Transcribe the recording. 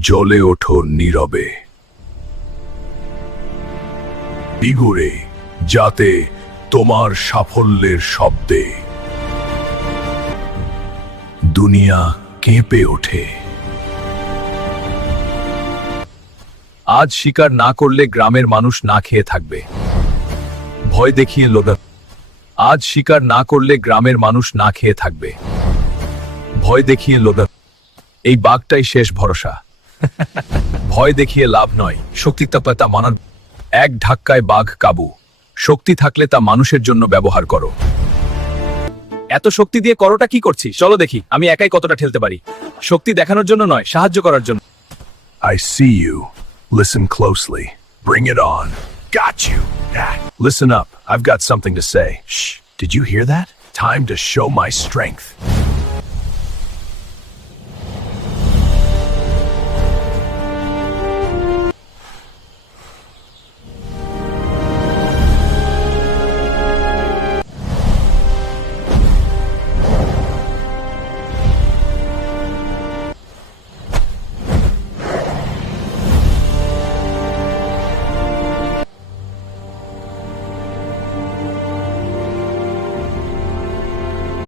জ্বলে ওঠো নীরবে, বিগুড়ে, যাতে তোমার সাফল্যের শব্দে দুনিয়া কেঁপে ওঠে। আজ শিকার না করলে গ্রামের মানুষ না খেয়ে থাকবে। ভয় দেখিয়ে লোভে, আজ শিকার না করলে গ্রামের মানুষ না খেয়ে থাকবে। ভয় দেখিয়ে লোভে, এই বাঘটাই শেষ ভরসা। ভয় দেখিয়ে লাভ নয়, শক্তি থাকলে তা মানার। এক ধাক্কায় বাঘ কাবু। শক্তি থাকলে তা মানুষের জন্য ব্যবহার করো। এত শক্তি দিয়ে করোটা কি করছিস? চলো দেখি আমি একাই কতটা ঠেলতে পারি। শক্তি দেখানোর জন্য নয়, সাহায্য করার জন্য। I see you. Listen closely. Bring it on. Got you. Listen up. I've got something to say. Shh. Did you hear that? Time to show my strength.